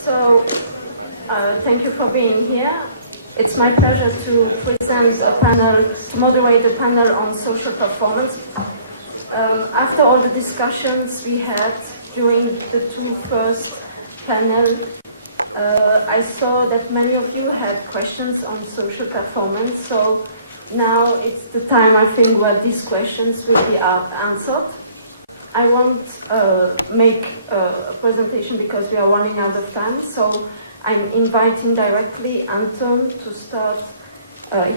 So, thank you for being here. It's my pleasure to present a panel, to moderate a panel on social performance. After all the discussions we had during the two first panels, I saw that many of you had questions on social performance. So now it's the time, I think, where these questions will be answered. I won't make a presentation because we are running out of time, so I'm inviting directly Anton to start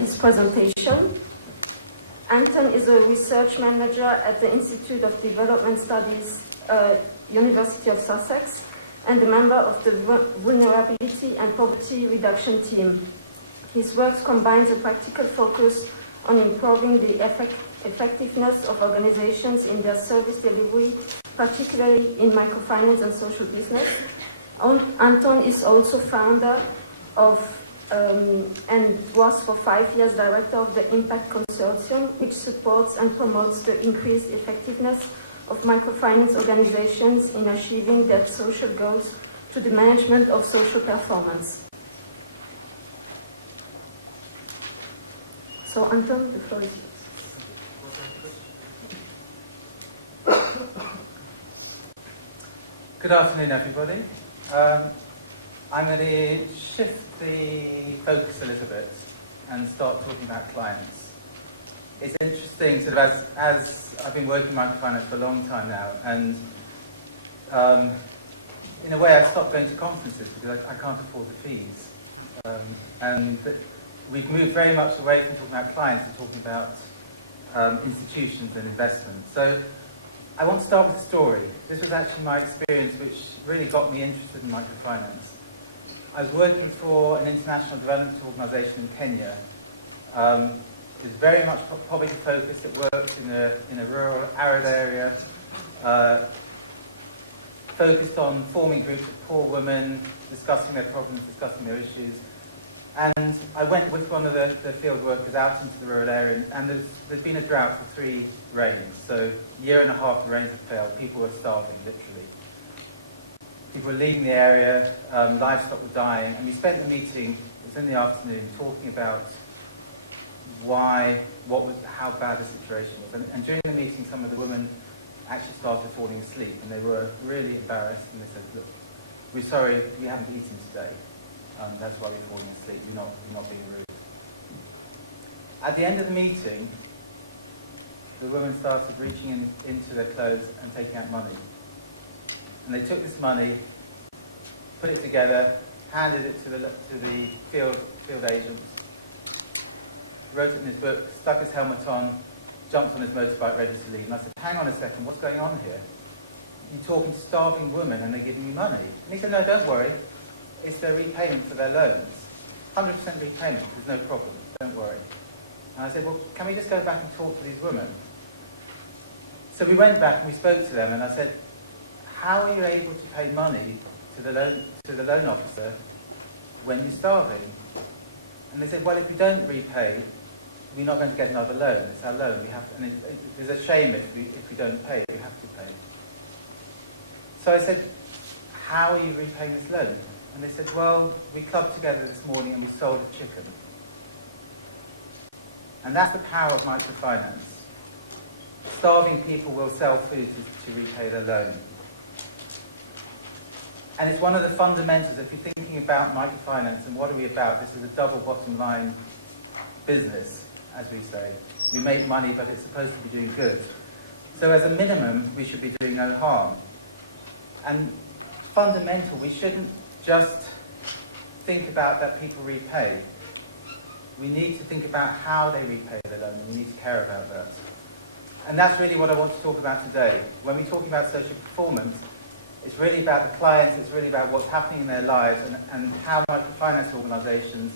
his presentation. Anton is a research manager at the Institute of Development Studies, University of Sussex, and a member of the Vulnerability and Poverty Reduction Team. His work combines a practical focus on improving the effectiveness of organizations in their service delivery, particularly in microfinance and social business. Anton is also founder of and was for 5 years director of the Impact Consortium, which supports and promotes the increased effectiveness of microfinance organizations in achieving their social goals through the management of social performance. So, Anton, the floor is yours. Good afternoon, everybody. I'm going to shift the focus a little bit and start talking about clients. It's interesting, sort of as I've been working in microfinance for a long time now, and in a way I've stopped going to conferences because I can't afford the fees. And we've moved very much away from talking about clients and talking about institutions and investments. So I want to start with a story. This was actually my experience which really got me interested in microfinance. I was working for an international development organisation in Kenya. It was very much poverty focused. It worked in a rural, arid area, focused on forming groups of poor women, discussing their problems, discussing their issues. And I went with one of the field workers out into the rural area, and there's been a drought for 3 rains. So a year and a half the rains have failed. People were starving, literally. People were leaving the area, livestock were dying, and we spent the meeting, it was in the afternoon, talking about how bad the situation was. And during the meeting, some of the women actually started falling asleep, and they were really embarrassed, and they said, look, we're sorry, we haven't eaten today. That's why we're falling asleep. We're not being rude. At the end of the meeting, the women started reaching into their clothes and taking out money. And they took this money, put it together, handed it to the field agent, wrote it in his book, stuck his helmet on, jumped on his motorbike ready to leave. And I said, hang on a second, what's going on here? You're talking to starving women and they're giving you money. And he said, no, don't worry. It's their repayment for their loans. 100% repayment, there's no problem, don't worry. And I said, well, can we just go back and talk to these women? So we went back and we spoke to them, and I said, how are you able to pay money to the loan officer when you're starving? And they said, well, if we don't repay, we're not going to get another loan. It's our loan. We have to, and there's a shame if we don't pay. We have to pay. So I said, how are you repaying this loan? And they said, well, we clubbed together this morning and we sold a chicken. And that's the power of microfinance. Starving people will sell food to repay their loan. And it's one of the fundamentals, if you're thinking about microfinance and what are we about, this is a double bottom line business, as we say. We make money, but it's supposed to be doing good. So as a minimum, we should be doing no harm. And fundamental, we shouldn't just think about that people repay. We need to think about how they repay the loan, and we need to care about that. And that's really what I want to talk about today. When we're talking about social performance, it's really about the clients, it's really about what's happening in their lives, and how microfinance organisations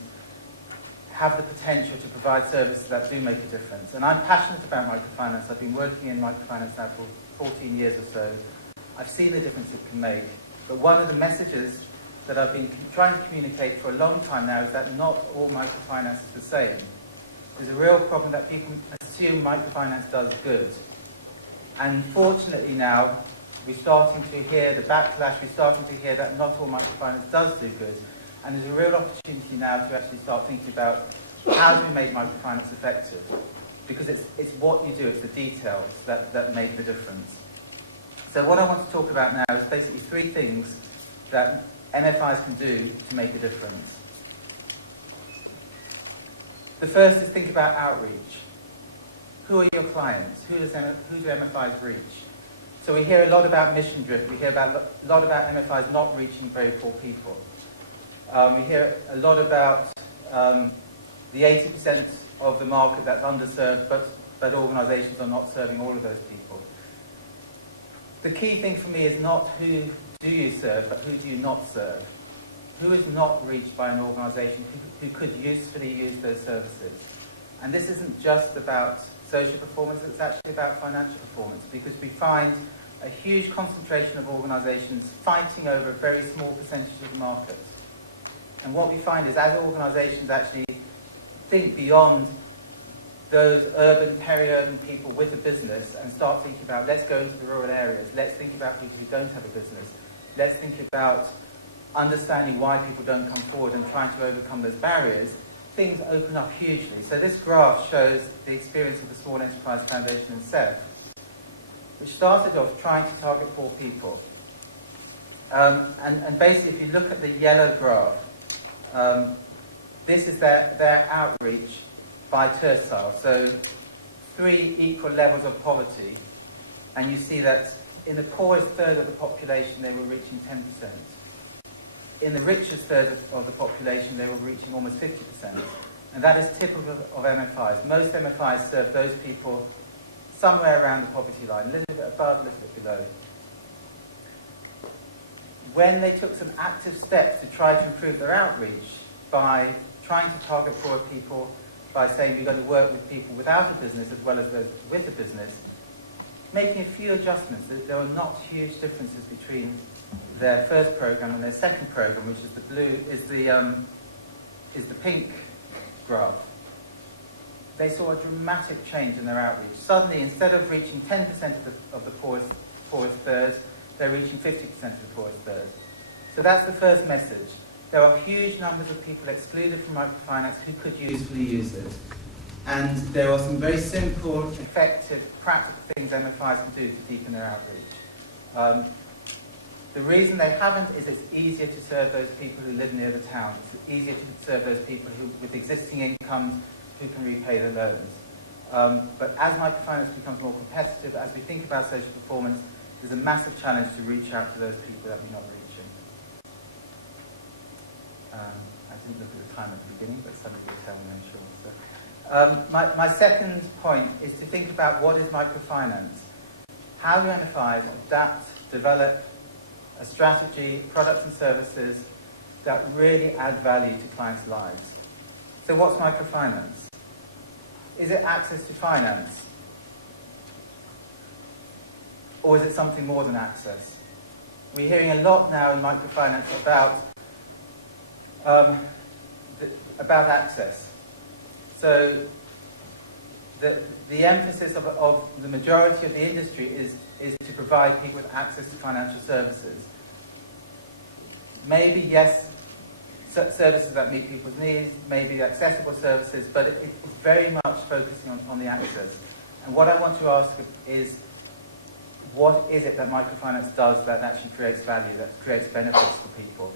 have the potential to provide services that do make a difference. And I'm passionate about microfinance. I've been working in microfinance now for 14 years or so. I've seen the difference it can make. But one of the messages that I've been trying to communicate for a long time now is that not all microfinance is the same. There's a real problem that people assume microfinance does good. And fortunately now, We're starting to hear the backlash. We're starting to hear that not all microfinance does do good. And there's a real opportunity now to actually start thinking about how do we make microfinance effective? Because it's what you do, it's the details that make the difference. So what I want to talk about now is basically three things that MFIs can do to make a difference. The first is think about outreach. Who are your clients? Who do MFIs reach? So we hear a lot about mission drift. We hear a lot about MFIs not reaching very poor people. We hear a lot about the 80% of the market that's underserved, but organisations are not serving all of those people. The key thing for me is not who do you serve, but who do you not serve? Who is not reached by an organisation who could usefully use those services? And this isn't just about social performance, it's actually about financial performance, because we find a huge concentration of organisations fighting over a very small percentage of the market. And what we find is as organisations actually think beyond those urban, peri-urban people with a business and start thinking about, let's go into the rural areas, let's think about people who don't have a business, let's think about understanding why people don't come forward and trying to overcome those barriers, things open up hugely. So this graph shows the experience of the Small Enterprise Foundation in Seth, which started off trying to target poor people. And basically, if you look at the yellow graph, this is their outreach by tercile. So 3 equal levels of poverty. And you see that in the poorest third of the population, they were reaching 10%. In the richest third of the population, they were reaching almost 50%. And that is typical of MFIs. Most MFIs serve those people somewhere around the poverty line, a little bit above, a little bit below. When they took some active steps to try to improve their outreach by trying to target poor people, by saying we're going to work with people without a business as well as those with a business, making a few adjustments. There were not huge differences between their first program and their second program, which is the blue, is the pink graph. They saw a dramatic change in their outreach. Suddenly, instead of reaching 10% of the poorest third, they're reaching 50% of the poorest third. So that's the first message. There are huge numbers of people excluded from microfinance who could usefully use it. And there are some very simple, effective, practical things MFIs can do to deepen their outreach. The reason they haven't is it's easier to serve those people who live near the town. It's easier to serve those people who, with existing incomes, who can repay the loans. But as microfinance becomes more competitive, as we think about social performance, there's a massive challenge to reach out to those people that we're not reaching. I didn't look at the time at the beginning, but somebody will tell me, I'm sure. My second point is to think about what is microfinance. How do MFIs adapt, develop a strategy, products and services that really add value to clients' lives? So what's microfinance? Is it access to finance? Or is it something more than access? We're hearing a lot now in microfinance about access. So the emphasis of the majority of the industry is to provide people with access to financial services. Maybe, yes, services that meet people's needs, maybe accessible services, but it's very much focusing on the access. And what I want to ask is, what is it that microfinance does that actually creates value, that creates benefits for people?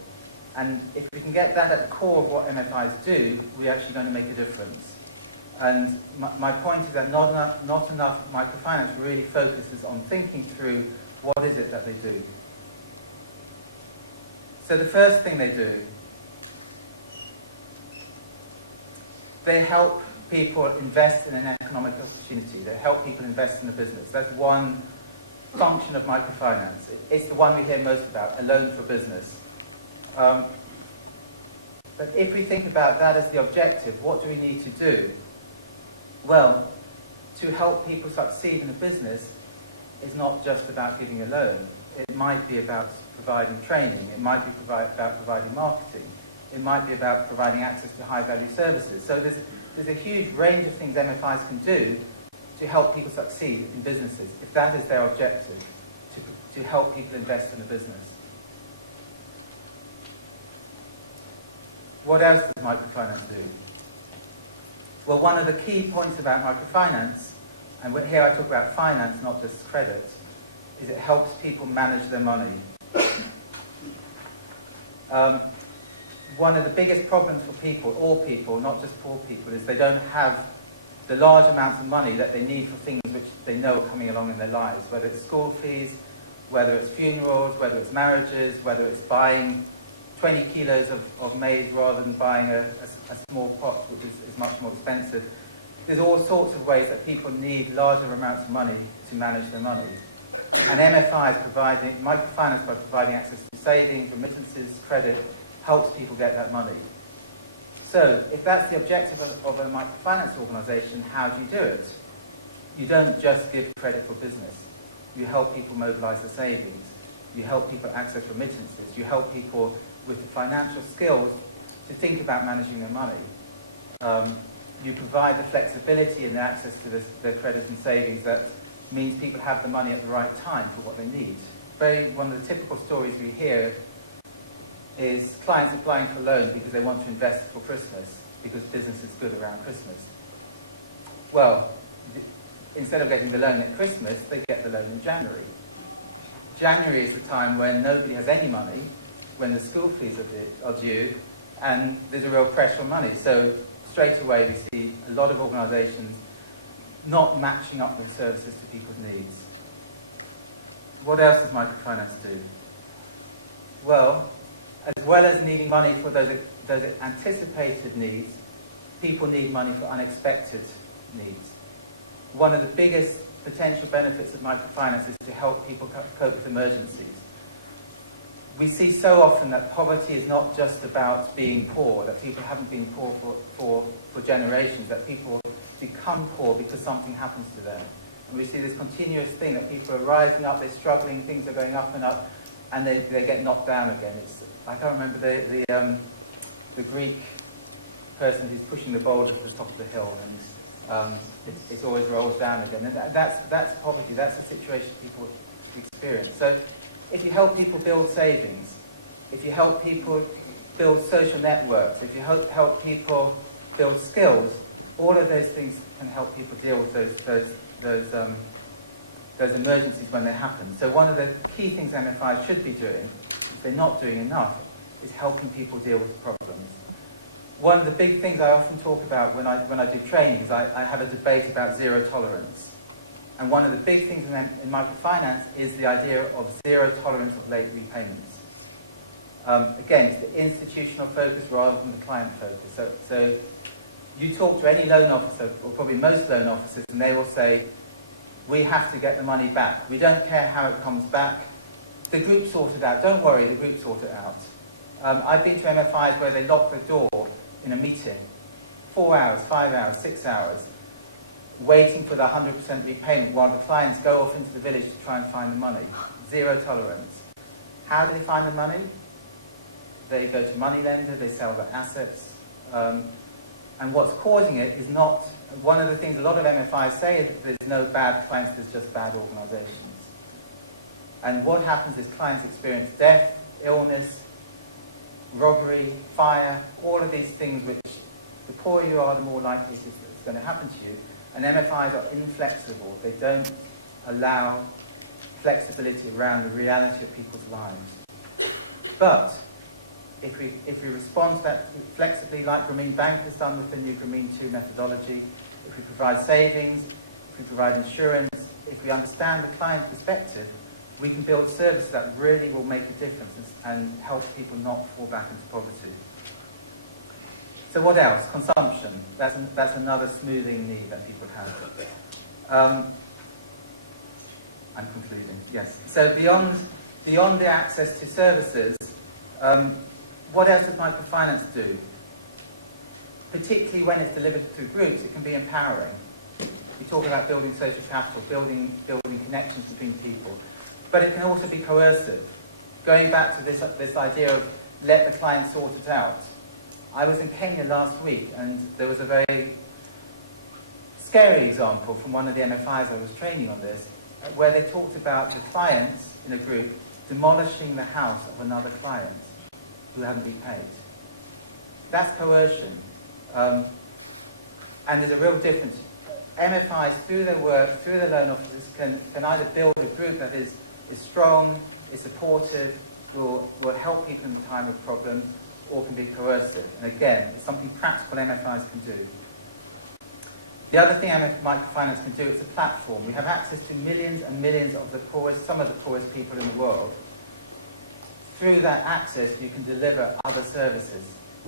And if we can get that at the core of what MFIs do, we're actually going to make a difference. And my point is that not enough microfinance really focuses on thinking through what is it that they do. So the first thing they do, they help people invest in an economic opportunity. They help people invest in a business. That's one function of microfinance. It's the one we hear most about, a loan for business. But if we think about that as the objective, what do we need to do? Well, to help people succeed in a business is not just about giving a loan. It might be about providing training. It might be about providing marketing. It might be about providing access to high-value services. So there's a huge range of things MFIs can do to help people succeed in businesses, if that is their objective, to help people invest in a business. What else does microfinance do? Well, one of the key points about microfinance, and here I talk about finance, not just credit, is it helps people manage their money. One of the biggest problems for people, all people, not just poor people, is they don't have the large amounts of money that they need for things which they know are coming along in their lives, whether it's school fees, whether it's funerals, whether it's marriages, whether it's buying 20 kilos of maize rather than buying a small pot, which is much more expensive. There's all sorts of ways that people need larger amounts of money to manage their money. And MFI is providing, microfinance by providing access to savings, remittances, credit, helps people get that money. So, if that's the objective of a microfinance organisation, how do you do it? You don't just give credit for business. You help people mobilise their savings. You help people access remittances. You help people with the financial skills to think about managing their money. You provide the flexibility and the access to their credit and savings that means people have the money at the right time for what they need. One of the typical stories we hear is clients applying for a loan because they want to invest for Christmas, because business is good around Christmas. Well, instead of getting the loan at Christmas, they get the loan in January. January is the time when nobody has any money, when the school fees are due, and there's a real pressure on money. So straight away we see a lot of organisations not matching up the services to people's needs. What else does microfinance do? Well as needing money for those anticipated needs, people need money for unexpected needs. One of the biggest potential benefits of microfinance is to help people cope with emergencies. We see so often that poverty is not just about being poor, that people haven't been poor for generations, that people become poor because something happens to them. And we see this continuous thing that people are rising up, they're struggling, things are going up, and they get knocked down again. I can't remember the Greek person who's pushing the boulder to the top of the hill, and it always rolls down again. And that's poverty, that's the situation people experience. So if you help people build savings, if you help people build social networks, if you help people build skills, all of those things can help people deal with those emergencies when they happen. So one of the key things MFI should be doing, if they're not doing enough, is helping people deal with problems. One of the big things I often talk about when I do trainings, I have a debate about zero tolerance. And one of the big things in microfinance is the idea of zero tolerance of late repayments. Again, it's the institutional focus rather than the client focus. So you talk to any loan officer, or probably most loan officers, and they will say, we have to get the money back. We don't care how it comes back. The group sort it out. Don't worry, the group sort it out. I've been to MFIs where they lock the door in a meeting, 4 hours, 5 hours, 6 hours, waiting for the 100% repayment while the clients go off into the village to try and find the money. Zero tolerance. How do they find the money? They go to moneylender, they sell their assets. And what's causing it is not, one of the things a lot of MFIs say is that there's no bad clients, there's just bad organisations. And what happens is clients experience death, illness, robbery, fire, all of these things which the poorer you are, the more likely it's going to happen to you. And MFIs are inflexible. They don't allow flexibility around the reality of people's lives. But if we respond to that flexibly, like Grameen Bank has done with the new Grameen 2 methodology, if we provide savings, if we provide insurance, if we understand the client's perspective, we can build services that really will make a difference and help people not fall back into poverty. So what else? Consumption. That's another smoothing need that people have. I'm concluding, yes. So beyond the access to services, what else does microfinance do? Particularly when it's delivered through groups, it can be empowering. We talk about building social capital, building connections between people. But it can also be coercive. Going back to this idea of let the client sort it out. I was in Kenya last week, and there was a very scary example from one of the MFIs I was training on this. where they talked about the clients in a group demolishing the house of another client who hadn't been paid. That's coercion. And there's a real difference. MFIs, through their work, through their loan officers, can either build a group that is strong, is supportive, will help people in time of problems, or can be coercive. And again, it's something practical MFIs can do. The other thing microfinance can do is a platform. We have access to millions and millions of the poorest, some of the poorest people in the world. Through that access, you can deliver other services,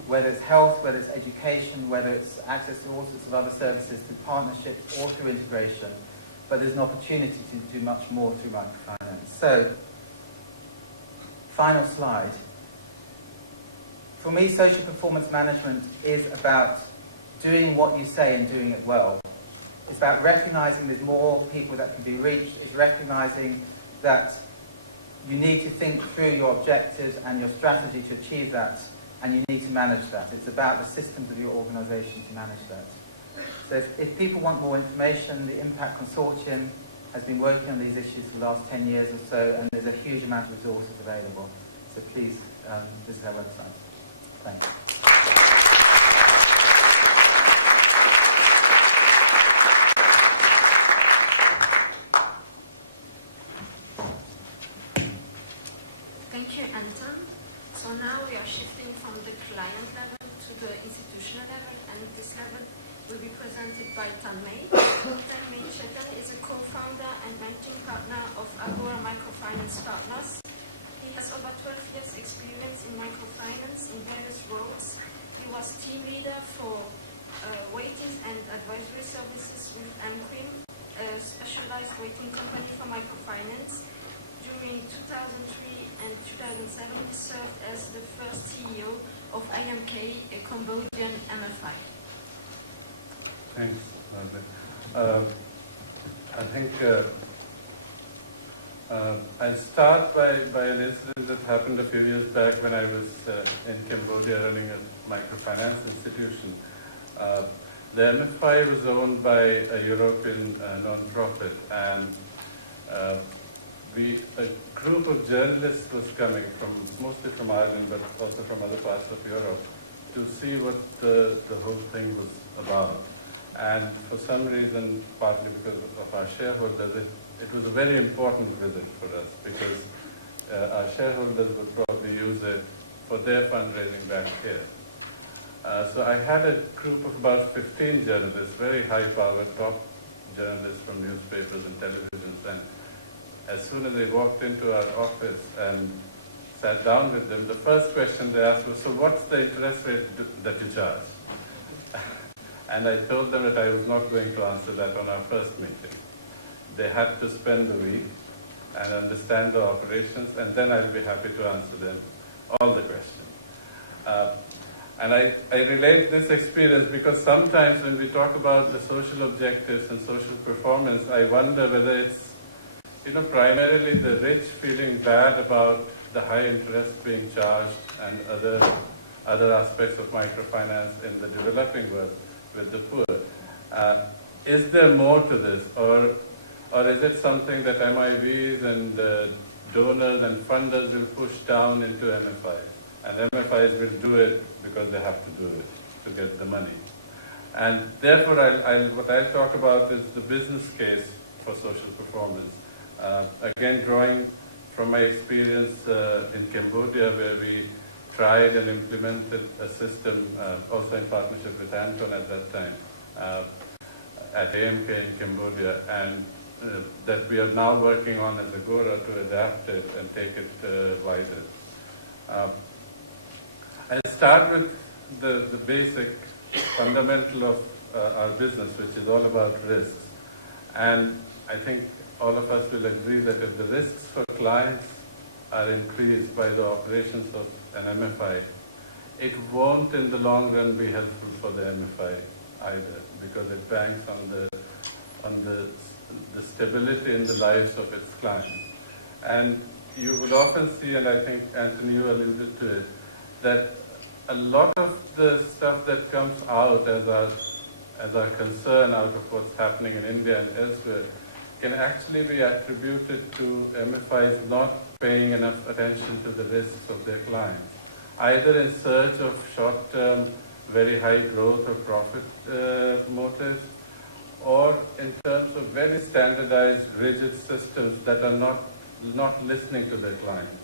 whether it's health, whether it's education, whether it's access to all sorts of other services, through partnerships or through integration. But there's an opportunity to do much more through microfinance. So, final slide. For me, social performance management is about doing what you say and doing it well. It's about recognizing there's more people that can be reached. It's recognizing that you need to think through your objectives and your strategy to achieve that, and you need to manage that. It's about the systems of your organization to manage that. So if people want more information, the Impact Consortium has been working on these issues for the last 10 years or so, and there's a huge amount of resources available. So please visit our website. Thanks. Thank you, Anton. So now we are shifting from the client level to the institutional level, and this level will be presented by Tanmay. Tanmay Chetan is a co-founder and managing partner of Agora Microfinance Partners. He has over 12 years experience in microfinance in various roles. He was team leader for waiting and advisory services with Amcrim, a specialized waiting company for microfinance. During 2003 and 2007, he served as the first CEO of IMK, a Cambodian MFI. Thanks, Margaret. I think I'll start by an incident that happened a few years back when I was in Cambodia running a microfinance institution. The MFI was owned by a European non-profit, and a group of journalists was coming mostly from Ireland, but also from other parts of Europe, to see what the whole thing was about. And for some reason, partly because of our shareholders, it was a very important visit for us, because our shareholders would probably use it for their fundraising back here. So I had a group of about 15 journalists, very high-powered top journalists from newspapers and televisions, and as soon as they walked into our office and sat down with them, the first question they asked was, so what's the interest rate that you charge? And I told them that I was not going to answer that on our first meeting. They had to spend the week and understand the operations, and then I'll be happy to answer them all the questions. And I relate this experience because sometimes when we talk about the social objectives and social performance, I wonder whether it's primarily the rich feeling bad about the high interest being charged and other aspects of microfinance in the developing world with the poor. Is there more to this, or is it something that MIVs and donors and funders will push down into MFIs, and MFIs will do it because they have to do it to get the money? And therefore, what I'll talk about is the business case for social performance. Again, drawing from my experience in Cambodia, where we tried and implemented a system, also in partnership with Anton at that time, at AMK in Cambodia, and that we are now working on as Agora to adapt it and take it wider. I'll start with the basic fundamental of our business, which is all about risks. And I think all of us will agree that if the risks for clients are increased by the operations of an MFI, it won't in the long run be helpful for the MFI either, because it banks on the stability in the lives of its clients. And you would often see, and I think Anthony, you alluded to it, that a lot of the stuff that comes out as our concern out of what's happening in India and elsewhere can actually be attributed to MFIs not paying enough attention to the risks of their clients, either in search of short-term, very high growth or profit motives, or in terms of very standardized, rigid systems that are not listening to their clients.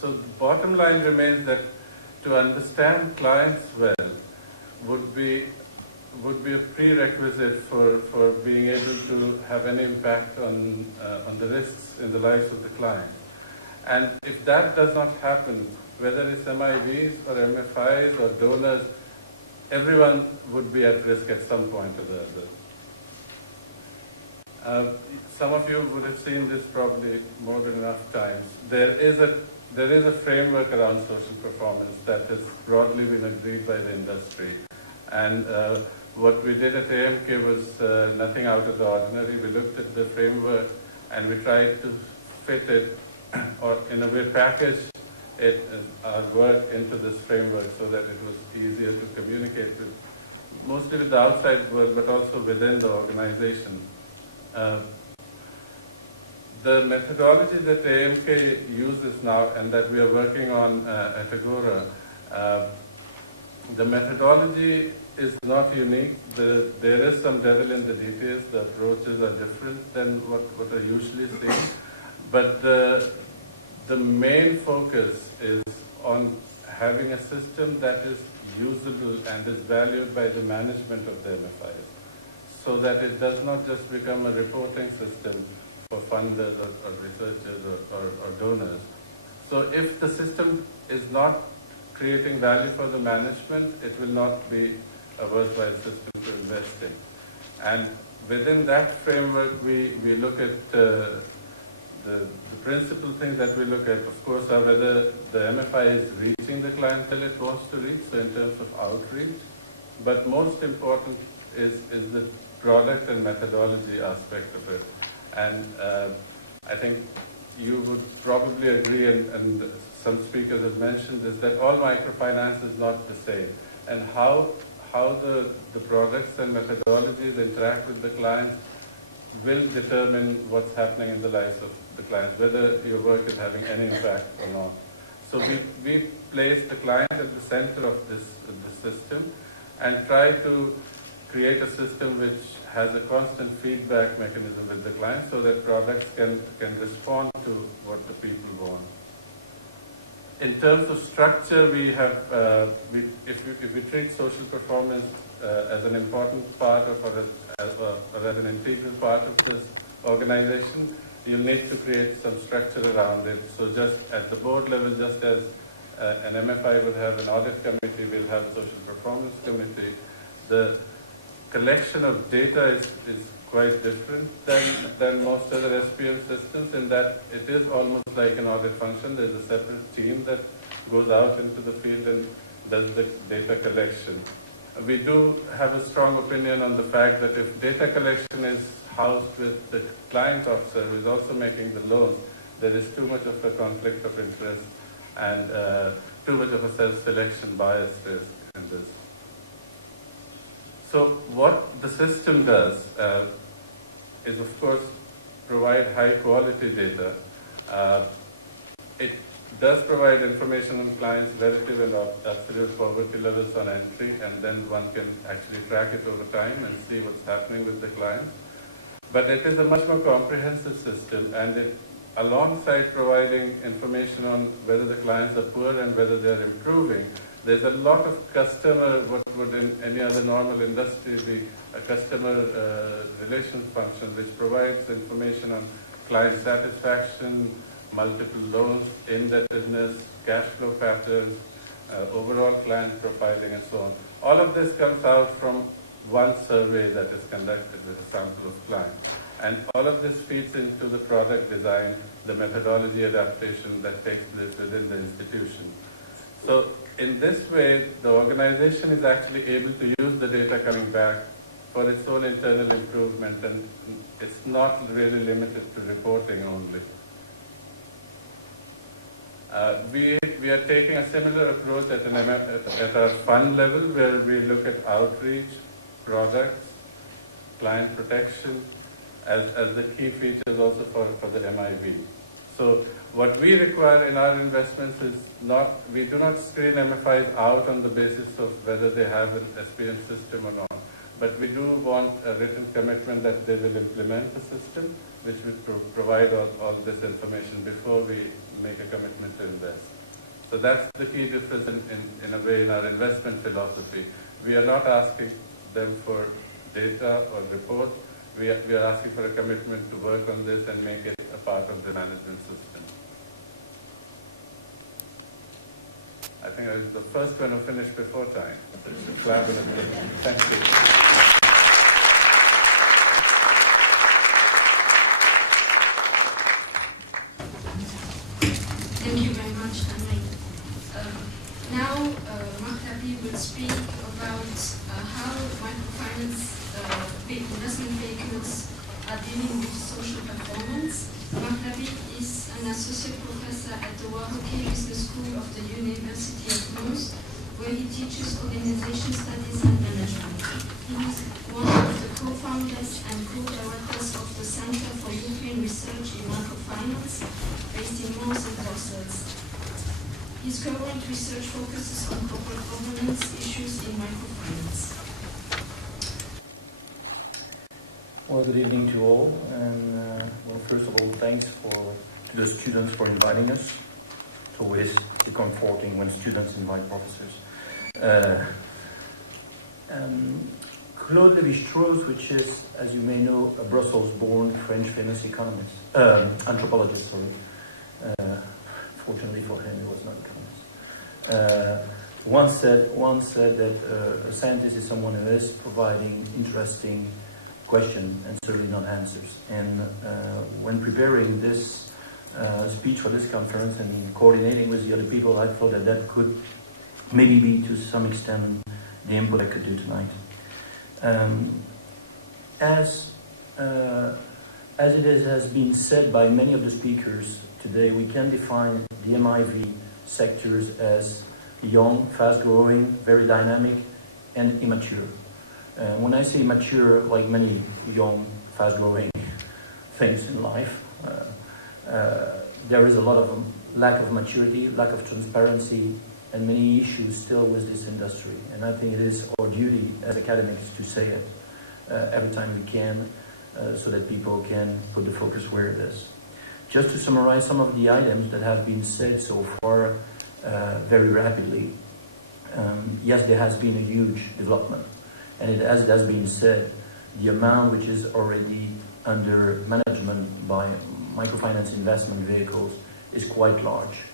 So the bottom line remains that to understand clients well would be a prerequisite for being able to have any impact on the risks in the lives of the client. And if that does not happen, whether it's MIVs or MFIs or donors, everyone would be at risk at some point or the other. Some of you would have seen this probably more than enough times. There is a framework around social performance that has broadly been agreed by the industry. And what we did at AMK was nothing out of the ordinary. We looked at the framework and we tried to fit it, or in a way package our work into this framework so that it was easier to communicate with, mostly with the outside world, but also within the organization. The methodology that AMK uses now and that we are working on at Agora, the methodology is not unique. There is some devil in the details. The approaches are different than what are usually seen. But the main focus is on having a system that is usable and is valued by the management of the MFIs, so that it does not just become a reporting system for funders or researchers or donors. So if the system is not creating value for the management, it will not be a worthwhile system to invest in. And within that framework, we look at the principal things that we look at, of course, are whether the MFI is reaching the clientele it wants to reach, so in terms of outreach. But most important is the product and methodology aspect of it. And I think you would probably agree, and some speakers have mentioned this, that all microfinance is not the same. And how the products and methodologies interact with the clients will determine what's happening in the lives of the clients, whether your work is having any impact or not. So we place the client at the center of this system and try to create a system which has a constant feedback mechanism with the client so that products can respond to what the people want. In terms of structure, we have, if we treat social performance as an important part of, or as an integral part of this organization, you need to create some structure around it. So just at the board level, just as an MFI would have an audit committee, we'll have a social performance committee. The collection of data is quite different than most other SPM systems in that it is almost like an audit function. There's a separate team that goes out into the field and does the data collection. We do have a strong opinion on the fact that if data collection is housed with the client officer who is also making the loans, there is too much of a conflict of interest and too much of a self-selection bias risk in this. So what the system does is, of course, provide high-quality data. It does provide information on clients' relative and absolute poverty levels on entry, and then one can actually track it over time and see what's happening with the client. But it is a much more comprehensive system, and it, alongside providing information on whether the clients are poor and whether they're improving, there's a lot of customer, what would in any other normal industry be a customer relations function, which provides information on client satisfaction, multiple loans, indebtedness, cash flow patterns, overall client profiling, and so on. All of this comes out from one survey that is conducted with a sample of clients. And all of this feeds into the product design, the methodology adaptation that takes place within the institution. So in this way, the organization is actually able to use the data coming back for its own internal improvement, and it's not really limited to reporting only. We are taking a similar approach at our fund level, where we look at outreach, products, client protection, as the key features also for the MIV. So what we require in our investments is we do not screen MFIs out on the basis of whether they have an SPN system or not. But we do want a written commitment that they will implement the system, which will provide all this information before we make a commitment to invest. So that's the key difference in a way in our investment philosophy. We are not asking them for data or reports. We are asking for a commitment to work on this and make it a part of the management system. I think I was the first one who finished before time. So it's a collaborative. Thank you. Thank you very much, Hanley. Now, Mark Laby will speak about how microfinance investment vehicles are dealing with social performance. Mark Laby is an associate professor at the Wahoke Business School of the University of Mons, where he teaches organization studies and management. He is one of the co-founders and co-directors of the Center for European Research in Microfinance, based in Mons and Brussels. His current research focuses on corporate governance issues in microfinance. Well, good evening to all, and well, first of all, thanks to the students for inviting us. It's always comforting when students invite professors. Claude Lévi-Strauss, which is, as you may know, a Brussels-born French famous anthropologist. Fortunately for him, he was not economist. Once said that a scientist is someone who is providing interesting questions and certainly not answers. And when preparing this speech for this conference and coordinating with the other people, I thought that could maybe be to some extent the input I could do tonight. As it has been said by many of the speakers today, we can define the MIV sectors as young, fast-growing, very dynamic, and immature. When I say mature, like many young, fast-growing things in life, there is a lot of lack of maturity, lack of transparency, and many issues still with this industry. And I think it is our duty as academics to say it every time we can, so that people can put the focus where it is. Just to summarize some of the items that have been said so far very rapidly, yes, there has been a huge development. And as it has been said, the amount which is already under management by microfinance investment vehicles is quite large.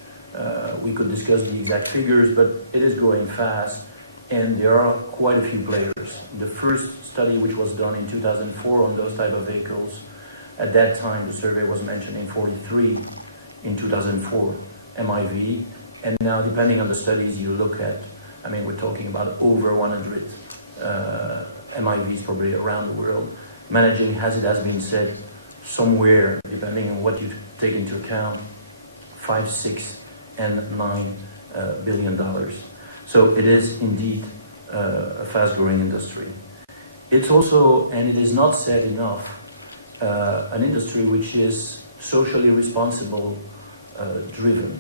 We could discuss the exact figures, but it is growing fast, and there are quite a few players. The first study, which was done in 2004 on those type of vehicles, at that time the survey was mentioning 43 in 2004 MIV, and now depending on the studies you look at, I mean, we're talking about over 100 MIVs probably around the world, managing, as it has been said, somewhere, depending on what you take into account, $5, $6, and $9 billion. So it is indeed a fast-growing industry. It's also, and it is not said enough, an industry which is socially responsible driven.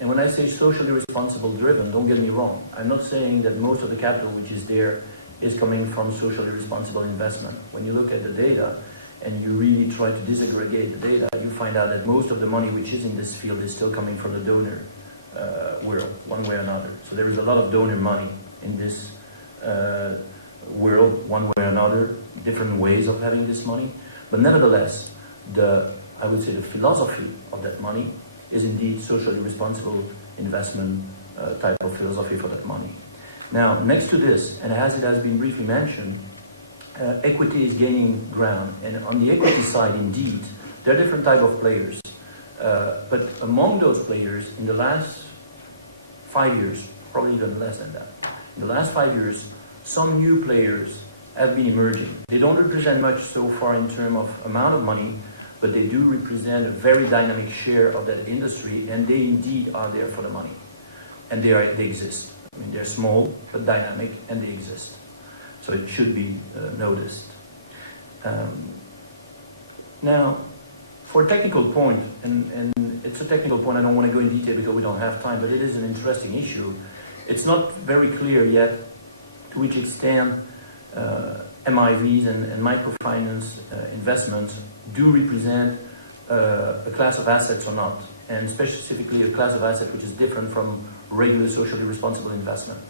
And when I say socially responsible driven, don't get me wrong. I'm not saying that most of the capital which is there is coming from socially responsible investment. When you look at the data and you really try to disaggregate the data, you find out that most of the money which is in this field is still coming from the donor world, one way or another. So there is a lot of donor money in this world, one way or another, different ways of having this money. But nevertheless, I would say the philosophy of that money is indeed socially responsible investment type of philosophy for that money. Now, next to this, and as it has been briefly mentioned, equity is gaining ground. And on the equity side, indeed, there are different type of players. But among those players, in the last 5 years, probably even less than that, in the last 5 years, some new players have been emerging. They don't represent much so far in terms of amount of money, but they do represent a very dynamic share of that industry, and they indeed are there for the money. And they exist. I mean, they're small, but dynamic, and they exist. So it should be noticed. Now, for a technical point, and it's a technical point, I don't want to go in detail because we don't have time, but it is an interesting issue. It's not very clear yet to which extent MIVs and microfinance investments do represent a class of assets or not, and specifically a class of assets which is different from regular socially responsible investment.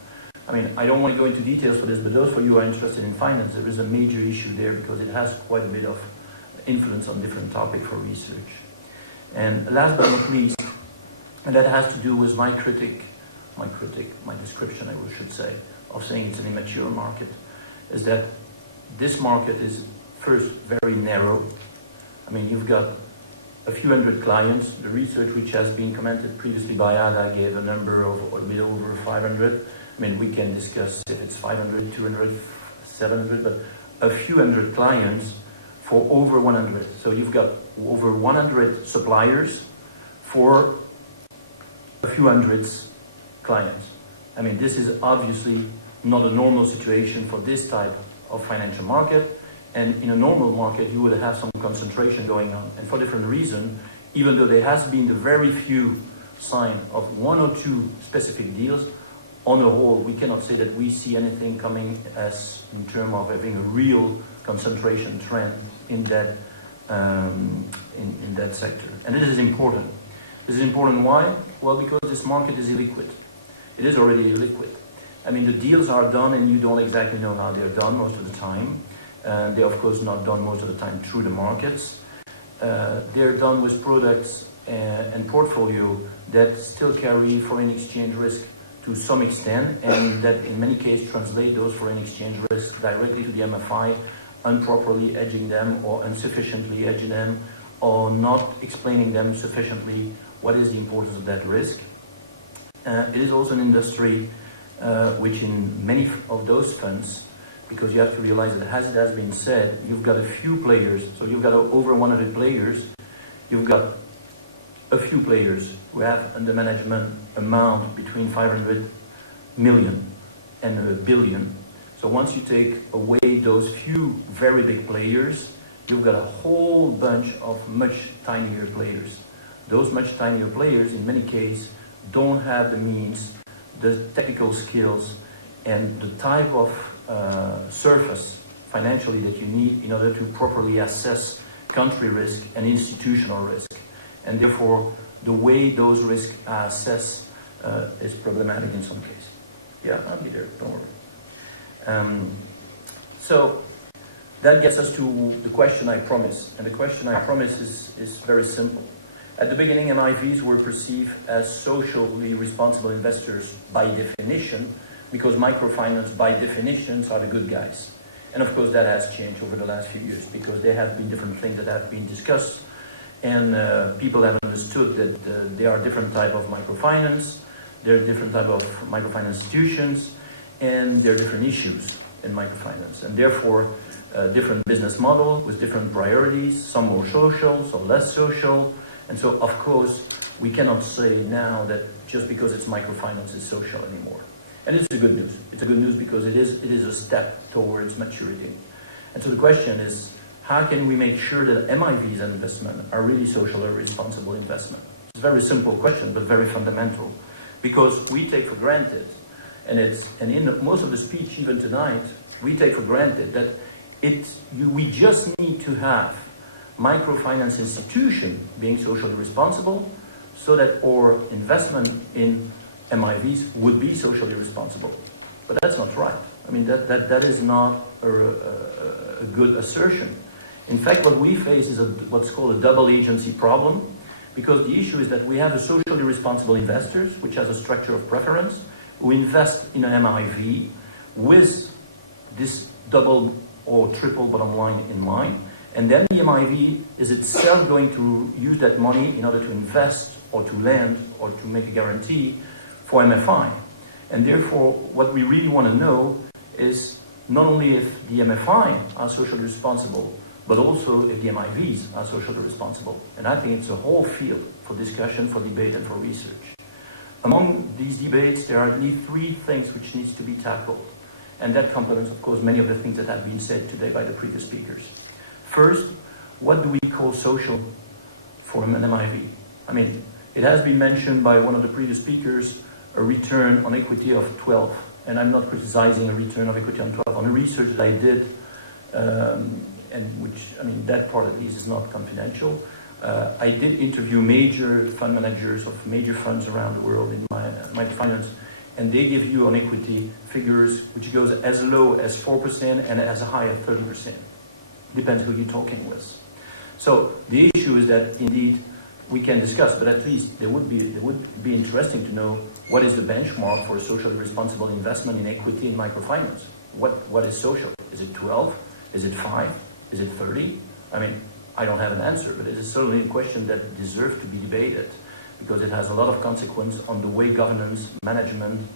I mean, I don't want to go into details for this, but those for you who are interested in finance, there is a major issue there because it has quite a bit of influence on different topics for research. And last but not least, and that has to do with my description, I should say, of saying it's an immature market, is that this market is first very narrow. I mean, you've got a few hundred clients. The research which has been commented previously by Ada gave a number of a bit over 500. I mean, we can discuss if it's 500, 200, 700, but a few hundred clients for over 100. So you've got over 100 suppliers for a few hundreds clients. I mean, this is obviously not a normal situation for this type of financial market. And in a normal market, you would have some concentration going on. And for different reasons, even though there has been the very few sign of one or two specific deals, on the whole, we cannot say that we see anything coming as in terms of having a real concentration trend in that in that sector. And this is important. This is important why? Well, because this market is illiquid. It is already illiquid. I mean, the deals are done and you don't exactly know how they're done most of the time. They're of course not done most of the time through the markets. They're done with products and portfolio that still carry foreign exchange risk to some extent, and that in many cases translate those foreign exchange risks directly to the MFI, improperly hedging them or insufficiently hedging them, or not explaining them sufficiently what is the importance of that risk. It is also an industry which in many of those funds, because you have to realize that as it has been said, you've got a few players, so you've got over 100 players, you've got a few players who have under management amount between 500 million and a billion. So once you take away those few very big players, you've got a whole bunch of much tinier players. Those much tinier players, in many cases, don't have the means, the technical skills, and the type of surface financially that you need in order to properly assess country risk and institutional risk. And therefore, the way those risks are assessed is problematic in some cases. Yeah, I'll be there, don't worry. So that gets us to the question I promised. And the question I promised is very simple. At the beginning, MIVs were perceived as socially responsible investors by definition, because microfinance by definition are the good guys. And of course that has changed over the last few years because there have been different things that have been discussed, and people have understood that there are different types of microfinance, there are different types of microfinance institutions, and there are different issues in microfinance. And therefore, different business model with different priorities, some more social, some less social. And so, of course, we cannot say now that just because it's microfinance it's social anymore. And it's a good news. It's a good news because it is a step towards maturity. And so the question is, how can we make sure that MIVs and investment are really socially responsible investment? It's a very simple question, but very fundamental. Because we take for granted, and in most of the speech even tonight, we take for granted that we just need to have microfinance institution being socially responsible so that our investment in MIVs would be socially responsible. But that's not right. I mean, that is not a good assertion. In fact, what we face is what's called a double agency problem, because the issue is that we have a socially responsible investors, which has a structure of preference, who invest in an MIV with this double or triple bottom line in mind. And then the MIV is itself going to use that money in order to invest or to lend or to make a guarantee for MFI. And therefore, what we really want to know is not only if the MFI are socially responsible, but also if the MIVs are socially responsible. And I think it's a whole field for discussion, for debate, and for research. Among these debates, there are at least three things which needs to be tackled. And that complements, of course, many of the things that have been said today by the previous speakers. First, what do we call social for an MIV? I mean, it has been mentioned by one of the previous speakers, a return on equity of 12. And I'm not criticizing a return of equity on 12. On the research that I did, and which, I mean, that part at least is not confidential. I did interview major fund managers of major funds around the world in my microfinance, and they give you on equity figures which goes as low as 4% and as high as 30%. Depends who you're talking with. So the issue is that indeed we can discuss, but at least it would be interesting to know what is the benchmark for socially responsible investment in equity in microfinance. What is social? Is it 12? Is it 5? Is it 30? I mean, I don't have an answer, but it is certainly a question that deserves to be debated because it has a lot of consequence on the way governance, management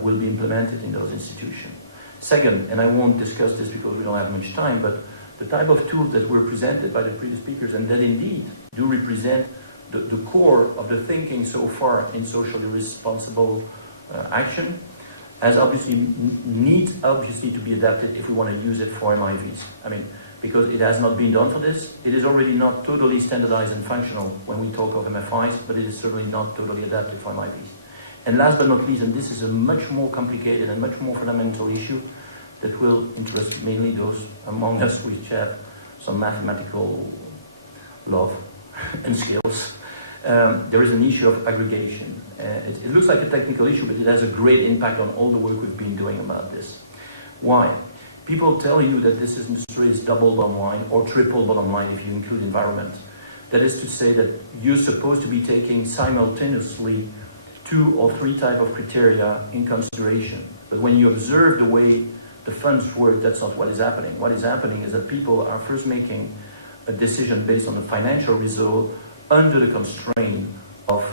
will be implemented in those institutions. Second, and I won't discuss this because we don't have much time, but the type of tools that were presented by the previous speakers and that indeed do represent the core of the thinking so far in socially responsible action as obviously needs to be adapted if we want to use it for MIVs. I mean, because it has not been done for this. It is already not totally standardized and functional when we talk of MFIs, but it is certainly not totally adapted for MIVs. And last but not least, and this is a much more complicated and much more fundamental issue that will interest mainly those among us which have some mathematical love and skills. There is an issue of aggregation. It looks like a technical issue, but it has a great impact on all the work we've been doing about this. Why? People tell you that this industry is double bottom line or triple bottom line if you include environment. That is to say that you're supposed to be taking simultaneously 2 or 3 types of criteria in consideration. But when you observe the way the funds work, that's not what is happening. What is happening is that people are first making a decision based on the financial result under the constraint of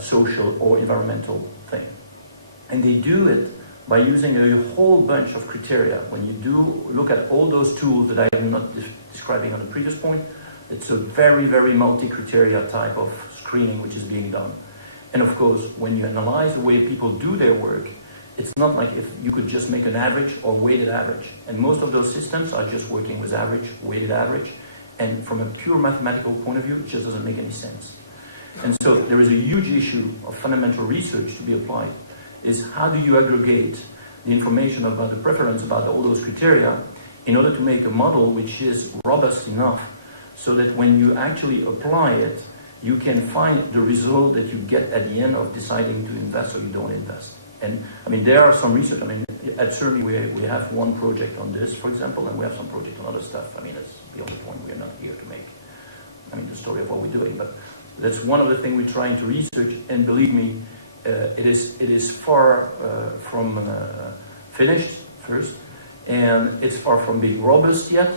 social or environmental thing. And they do it by using a whole bunch of criteria. When you do look at all those tools that I am not describing on the previous point, it's a very, very multi-criteria type of screening which is being done. And of course, when you analyze the way people do their work, it's not like if you could just make an average or weighted average. And most of those systems are just working with average, weighted average. And from a pure mathematical point of view, it just doesn't make any sense. And so there is a huge issue of fundamental research to be applied, is how do you aggregate the information about the preference, about all those criteria, in order to make a model which is robust enough so that when you actually apply it, you can find the result that you get at the end of deciding to invest or you don't invest. And I mean, there are some research. I mean, at CERMI we have one project on this, for example, and we have some project on other stuff. I mean, that's the only point. We're not here to make, I mean, the story of what we're doing, but that's one of the things we're trying to research. And believe me, it is far from finished first, and it's far from being robust yet.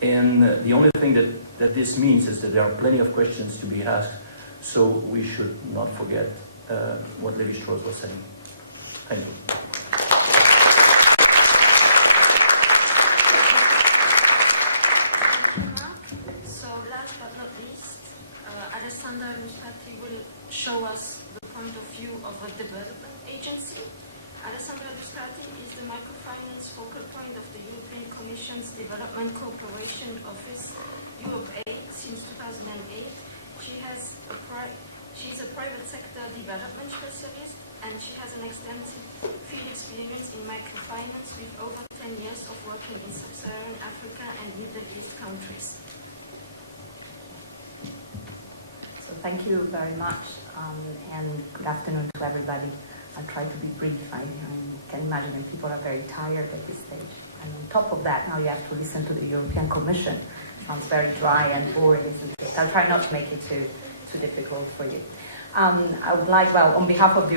And the only thing that this means is that there are plenty of questions to be asked. So we should not forget what Lévi-Strauss was saying. Thank you. So last but not least, Alessandra Lustrati will show us the point of view of a development agency. Alessandra Lustrati is the microfinance focal point of the European Commission's Development Cooperation Office, Europe Aid, since 2008. She's a private sector development specialist, and she has an extensive field experience in microfinance with over 10 years of working in sub-Saharan Africa and Middle East countries. So thank you very much, and good afternoon to everybody. I'll try to be brief. I can imagine that people are very tired at this stage. And on top of that, now you have to listen to the European Commission. Sounds very dry and boring, isn't it? I'll try not to make it too difficult for you. I would like, well, on behalf of the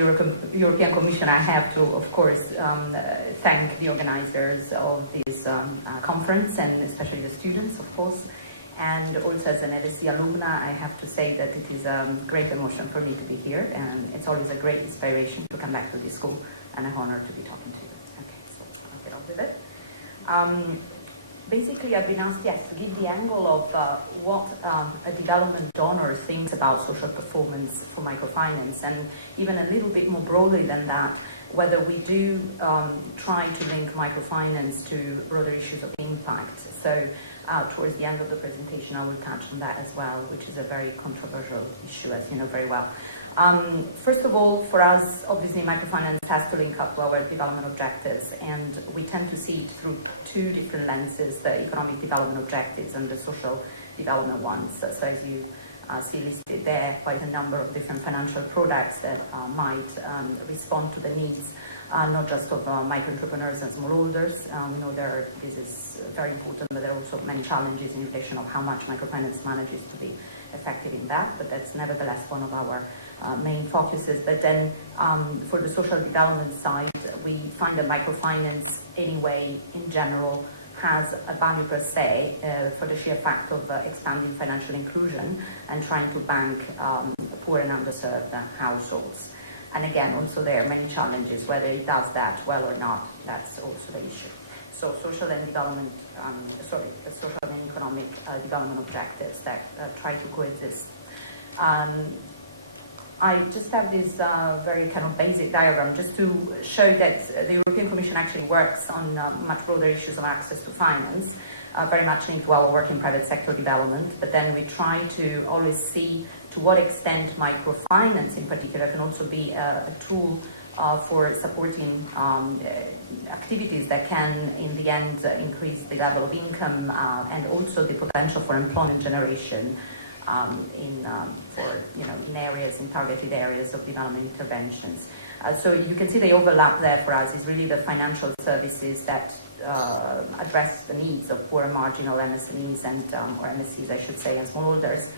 European Commission, I have to, of course, thank the organizers of this conference, and especially the students, of course. And also as an LSE alumna, I have to say that it is a great emotion for me to be here, and it's always a great inspiration to come back to this school, and an honor to be talking to you. Okay, so I'll get on with it. Basically, I've been asked, yes, to give the angle of what a development donor thinks about social performance for microfinance, and even a little bit more broadly than that, whether we do try to link microfinance to broader issues of impact. So towards the end of the presentation, I will touch on that as well, which is a very controversial issue, as you know very well. First of all, for us, obviously, microfinance has to link up to our development objectives, and we tend to see it through two different lenses, the economic development objectives and the social development ones. So as you see listed there, quite a number of different financial products that might respond to the needs, not just of micro-entrepreneurs and smallholders. We know this is very important, but there are also many challenges in relation of how much microfinance manages to be effective in that, but that's nevertheless one of our main focuses. But then for the social development side, we find that microfinance anyway, in general, has a value per se for the sheer fact of expanding financial inclusion and trying to bank poor and underserved households. And again, also there are many challenges, whether it does that well or not, that's also the issue. So social and development, social and economic development objectives that try to coexist. I just have this very kind of basic diagram just to show that the European Commission actually works on much broader issues of access to finance, very much linked to our work in private sector development, but then we try to always see to what extent microfinance in particular can also be a tool for supporting activities that can, in the end, increase the level of income and also the potential for employment generation in areas, in targeted areas of development interventions. So you can see the overlap there for us is really the financial services that address the needs of poor marginal MSMEs and or MSCs, I should say, and smallholders.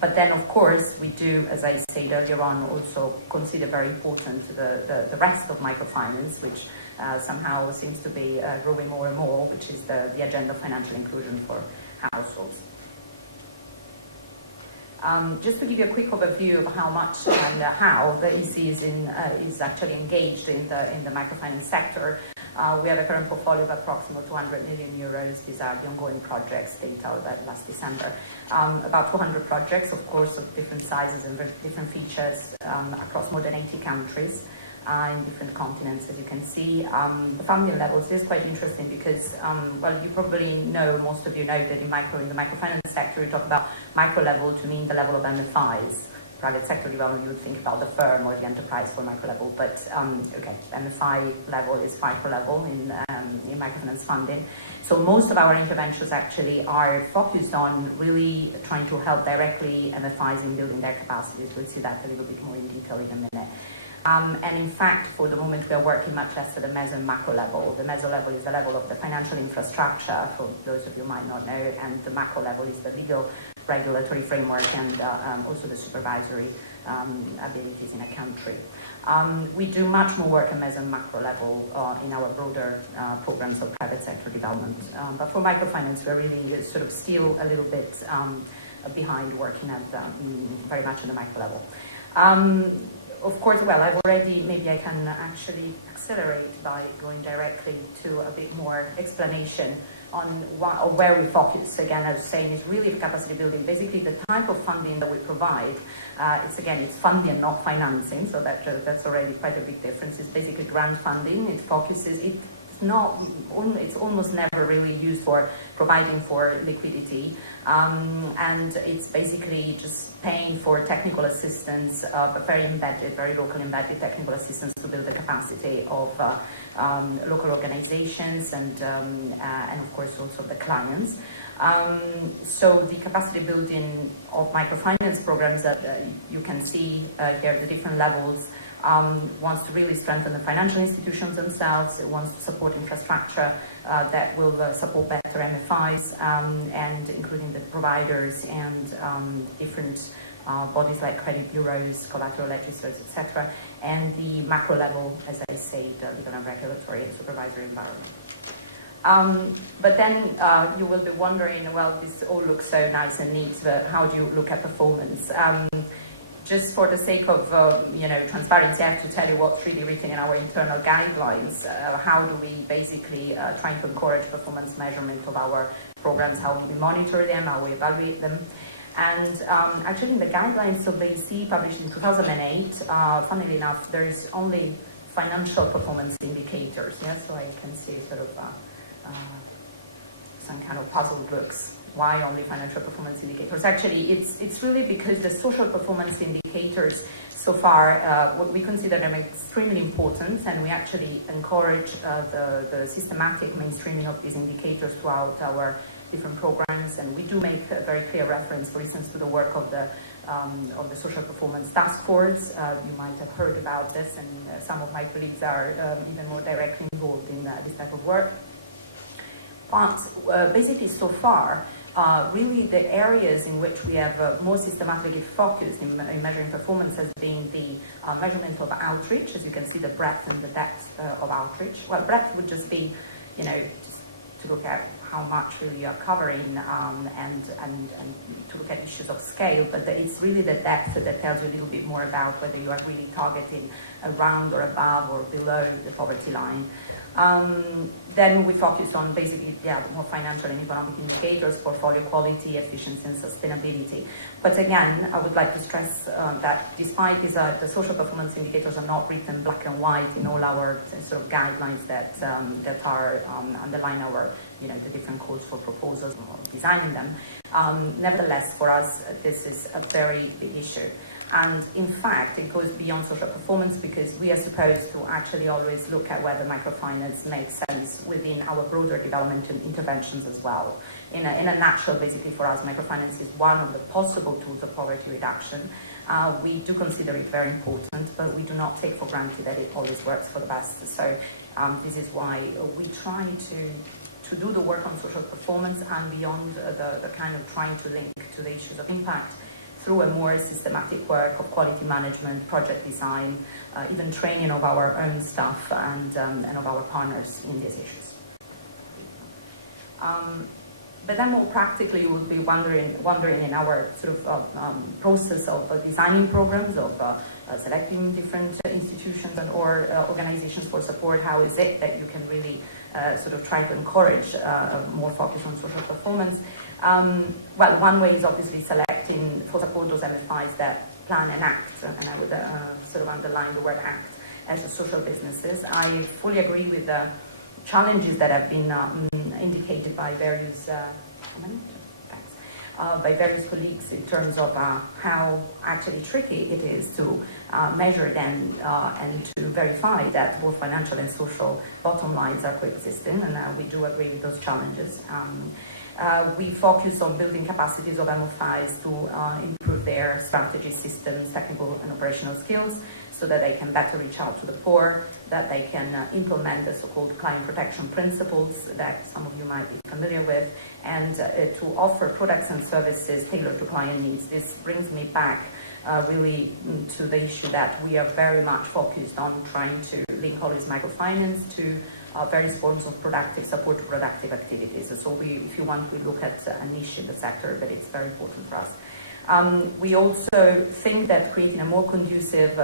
But then, of course, we do, as I said earlier on, also consider very important the rest of microfinance, which somehow seems to be growing more and more, which is the agenda of financial inclusion for households. Just to give you a quick overview of how much and how the EC is actually engaged in the microfinance sector. We have a current portfolio of approximately 200 million euros. These are the ongoing projects data that last December. About 200 projects, of course, of different sizes and different features across more than 80 countries in different continents, as you can see. The funding levels is quite interesting because, you probably know, most of you know that in the microfinance sector, we talk about micro level to mean the level of MFIs. Private sector development, you would think about the firm or the enterprise for micro level, but MFI level is micro level in microfinance funding. So most of our interventions actually are focused on really trying to help directly MFIs in building their capacities. We'll see that a little bit more in detail in a minute. And in fact, for the moment, we are working much less at the meso and macro level. The meso level is the level of the financial infrastructure, for those of you who might not know, and the macro level is the legal regulatory framework and also the supervisory abilities in a country. We do much more work at meso and macro level in our broader programs of private sector development. But for microfinance, we're really sort of still a little bit behind working at very much at the micro level. Of course, I've already, maybe I can actually accelerate by going directly to a bit more explanation on where we focus. Again, I was saying, is really capacity building. Basically, the type of funding that we provide, it's funding, not financing, so that's already quite a big difference. It's basically grant funding. It focuses, it's almost never really used for providing for liquidity, and it's basically just paying for technical assistance, but very local embedded technical assistance to build the capacity of local organizations and of course also the clients. So the capacity building of microfinance programs that you can see here, the different levels, wants to really strengthen the financial institutions themselves. It wants to support infrastructure that will support better MFIs, and including the providers and different bodies like credit bureaus, collateral registers, etc. And the macro level, as I say, the legal and regulatory and supervisory environment. But then you will be wondering, this all looks so nice and neat, but how do you look at performance? Just for the sake of transparency, I have to tell you what's really written in our internal guidelines. How do we basically try to encourage performance measurement of our programs? How do we monitor them? How we evaluate them? And actually, in the guidelines of the EC published in 2008, funnily enough, there is only financial performance indicators. Yeah, so I can see sort of some kind of puzzle books. Why only financial performance indicators? Actually, it's really because the social performance indicators so far, we consider them extremely important, and we actually encourage the systematic mainstreaming of these indicators throughout our different programs. And we do make a very clear reference, for instance, to the work of the Social Performance Task Force. You might have heard about this, and some of my colleagues are even more directly involved in this type of work. But basically, so far, really the areas in which we have more systematically focused in measuring performance has been the measurement of outreach. As you can see, the breadth and the depth of outreach. Well, breadth would just be, just to look at how much really you are covering and to look at issues of scale, but it's really the depth that tells you a little bit more about whether you are really targeting around or above or below the poverty line. Then we focus on basically, more financial and economic indicators, portfolio quality, efficiency, and sustainability. But again, I would like to stress that despite these, the social performance indicators are not written black and white in all our sort of guidelines that are underline our, the different calls for proposals or designing them. Nevertheless, for us, this is a very big issue. And in fact, it goes beyond social performance because we are supposed to actually always look at whether microfinance makes sense within our broader development and interventions as well. In a nutshell, basically for us, microfinance is one of the possible tools of poverty reduction. We do consider it very important, but we do not take for granted that it always works for the best. So this is why we try to do the work on social performance and beyond the kind of trying to link to the issues of impact through a more systematic work of quality management, project design, even training of our own staff and of our partners in these issues. But then more practically, you would be wondering in our sort of process of designing programs, of selecting different institutions and or organizations for support, how is it that you can really sort of try to encourage more focus on social performance? Well, one way is obviously selecting for support those MFIs that plan and act, and I would sort of underline the word act as a social businesses. I fully agree with the challenges that have been indicated by various by various colleagues in terms of how actually tricky it is to measure them and to verify that both financial and social bottom lines are coexisting, and we do agree with those challenges. We focus on building capacities of MFIs to improve their strategy systems, technical and operational skills, so that they can better reach out to the poor, that they can implement the so-called client protection principles that some of you might be familiar with, and to offer products and services tailored to client needs. This brings me back really to the issue that we are very much focused on trying to link all this microfinance to various forms of productive support to productive activities. So if you want, we look at a niche in the sector, but it's very important for us. We also think that creating a more conducive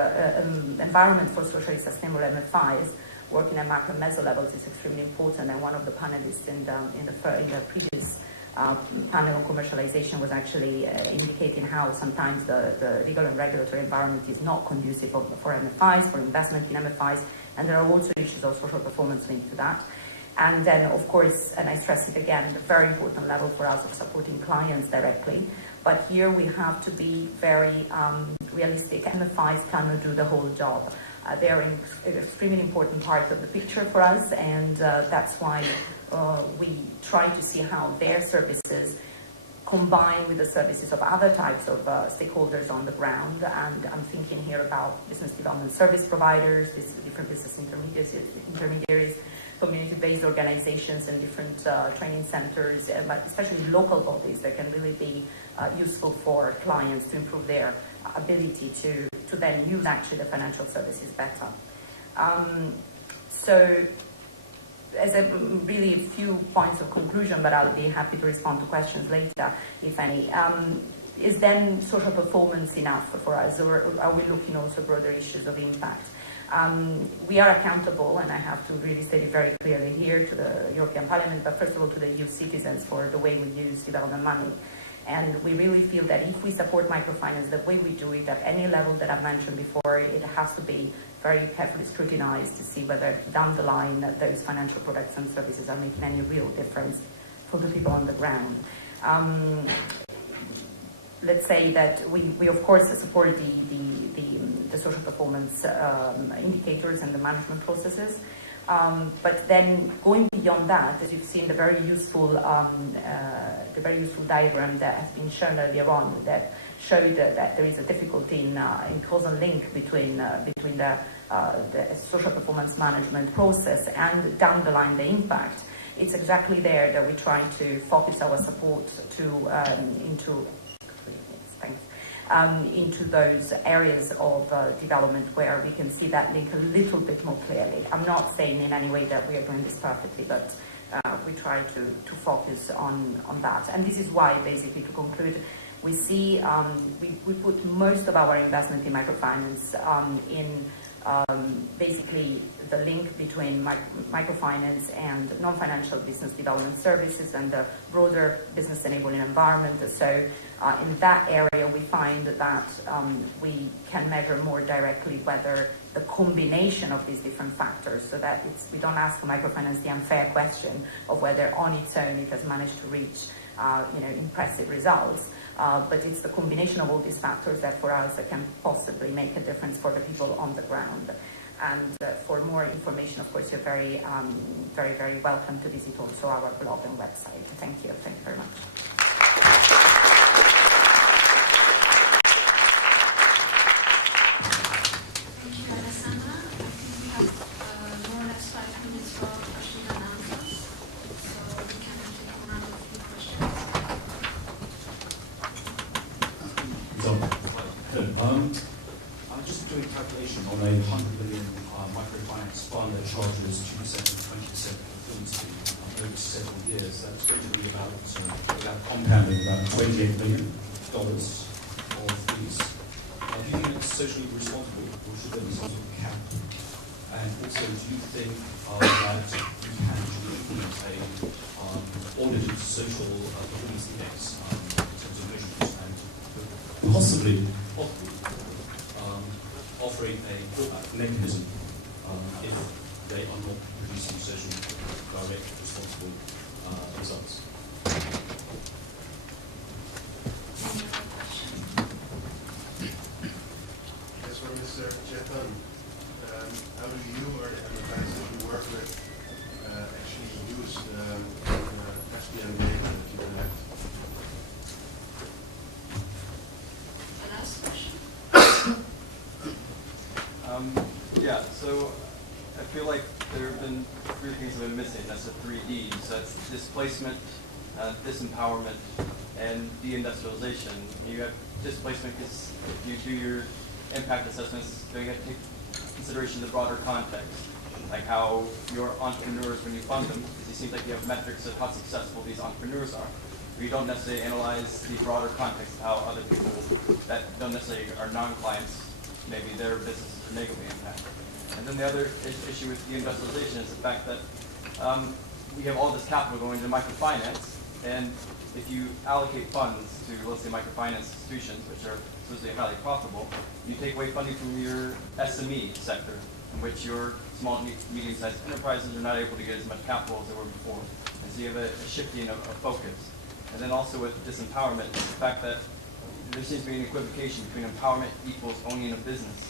environment for socially sustainable MFIs working at macro and meso levels is extremely important. And one of the panelists in the previous panel on commercialization was actually indicating how sometimes the legal and regulatory environment is not conducive for MFIs, for investment in MFIs, and there are also issues of social performance linked to that. And then, of course, and I stress it again, the very important level for us of supporting clients directly. But here we have to be very realistic. MFIs cannot do the whole job. They are an extremely important part of the picture for us, and that's why we try to see how their services combine with the services of other types of stakeholders on the ground. And I'm thinking here about business development service providers, different business intermediaries, community-based organizations and different training centers, but especially local bodies that can really be useful for clients to improve their ability to then use actually the financial services better. So as a really few points of conclusion, but I'll be happy to respond to questions later, if any. Is then social performance enough for us, or are we looking also at broader issues of impact? We are accountable, and I have to really state it very clearly here to the European Parliament, but first of all to the EU citizens for the way we use development money. And we really feel that if we support microfinance the way we do it at any level that I've mentioned before, it has to be very carefully scrutinized to see whether down the line those financial products and services are making any real difference for the people on the ground. Let's say that we of course support the social performance indicators and the management processes. But then going beyond that, as you've seen, the very useful diagram that has been shown earlier on that showed that there is a difficulty in causal link between the social performance management process and down the line the impact. It's exactly there that we try to focus our support into those areas of development where we can see that link a little bit more clearly. I'm not saying in any way that we are doing this perfectly, but we try to focus on that. And this is why, basically, to conclude, we see we put most of our investment in microfinance in basically the link between microfinance and non-financial business development services and the broader business enabling environment. So in that area, we find that we can measure more directly whether the combination of these different factors, so that we don't ask microfinance the unfair question of whether on its own it has managed to reach impressive results. But it's the combination of all these factors that for us can possibly make a difference for the people on the ground. And for more information, of course, you're very, very, very welcome to visit also our blog and website. Thank you. Thank you very much. Thank you, Alessandra. I think we have more or less 5 minutes for questions and answers. So we can take one or two questions. I'm just doing a calculation on a 100 million microfinance fund that charges 2% and 20% performance fee over several years. That's going to be about compounding about $28 million of fees. Do you think it's socially responsible, or should there be some sort of cap? And also, do you think that you can actually implement a audited social performance index in terms of measurements and possibly offering a mechanism if they are not producing social direct responsible results? Any other questions? Yes, for Mr. Chetan, how do you or the advertisers you work with actually use SPN data that you collect? The last question? Yeah, so I feel like there have been 3 things that have been missing. That's the 3 Ds. That's displacement, disempowerment, and deindustrialization. You have displacement because if you do your impact assessments, you have to take consideration the broader context, like how your entrepreneurs, when you fund them, because it seems like you have metrics of how successful these entrepreneurs are. But you don't necessarily analyze the broader context of how other people that don't necessarily are non-clients, maybe their businesses are negatively impacted. And then the other issue with deindustrialization is the fact that we have all this capital going into microfinance, and if you allocate funds to, let's say, microfinance institutions, which are supposedly highly profitable, you take away funding from your SME sector, in which your small and medium-sized enterprises are not able to get as much capital as they were before. And so you have a shifting of focus. And then also with disempowerment, the fact that there seems to be an equivocation between empowerment equals owning a business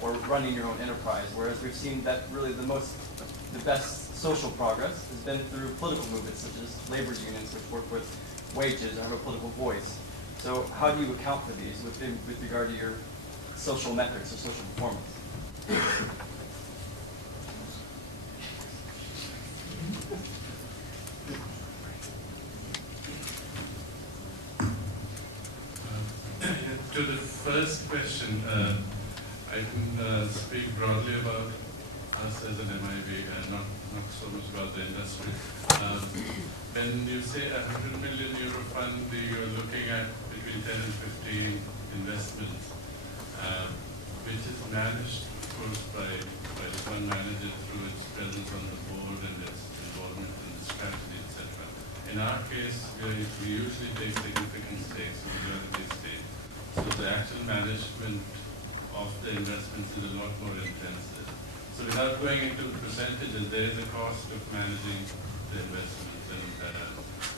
or running your own enterprise, whereas we've seen that really the best social progress has been through political movements such as labor unions, which work with wages or have a political voice. So how do you account for these with regard to your social metrics or social performance? To the first question, I can speak broadly about us as an MIB and not so much about the industry. When you say a €100 million fund, you're looking at between 10 and 15 investments, which is managed, of course, by the fund manager through its presence on the board and its involvement in the strategy, etc. In our case, we usually take significant stakes in the early stage. So the actual management of the investments is a lot more intensive. So without going into percentages, there is a cost of managing the investments, and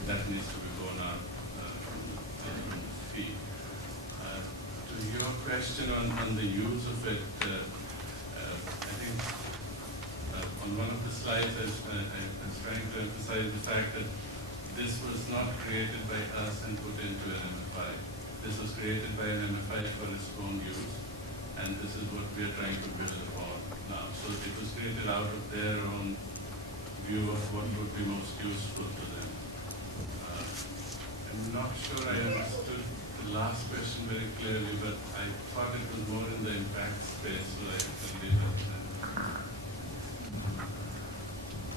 that needs to be borne out from the fee. To your question on the use of it, I think on one of the slides I was trying to emphasize the fact that this was not created by us and put into an MFI. This was created by an MFI for its own use, and this is what we are trying to build upon now. So it was created out of their own view of what would be most useful to them. I'm not sure I understood the last question very clearly, but I thought it was more in the impact space, so I can leave it there.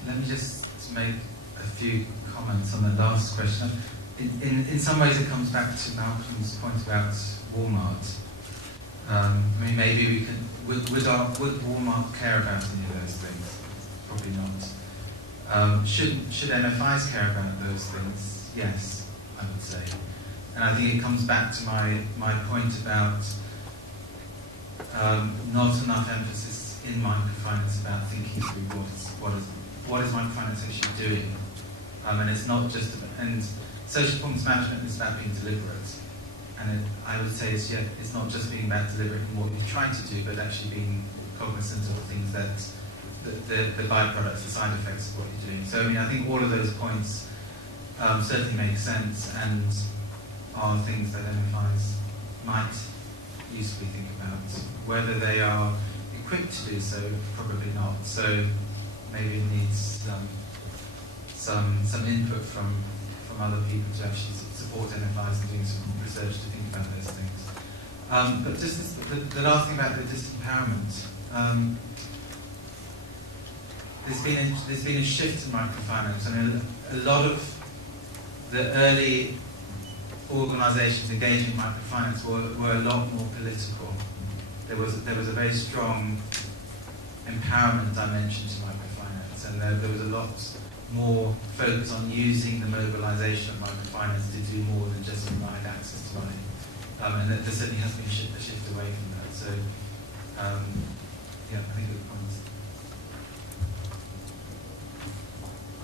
Let me just make a few comments on the last question. In some ways it comes back to Malcolm's point about Walmart. I mean, maybe we can, would Walmart care about any of those things? Probably not. Should MFIs care about those things? Yes, I would say. And I think it comes back to my point about not enough emphasis in microfinance about thinking through what is microfinance actually doing. And it's not just, and social performance management is about being deliberate. And I would say it's not just being about deliberate in what you're trying to do, but actually being cognizant of things that the byproducts, the side effects of what you're doing. So I mean, I think all of those points certainly make sense and are things that MFIs might usefully think about. Whether they are equipped to do so, probably not. So maybe it needs some input from other people to actually support MFIs and doing some research to think about those things. But just the last thing about the disempowerment. There's been a shift in microfinance. I mean, a lot of the early organisations engaging in microfinance were a lot more political. There was a very strong empowerment dimension to microfinance, and there was a lot more focus on using the mobilisation of microfinance to do more than just provide access to money. And there certainly has been a shift away from that. So, yeah, I think good points. I'll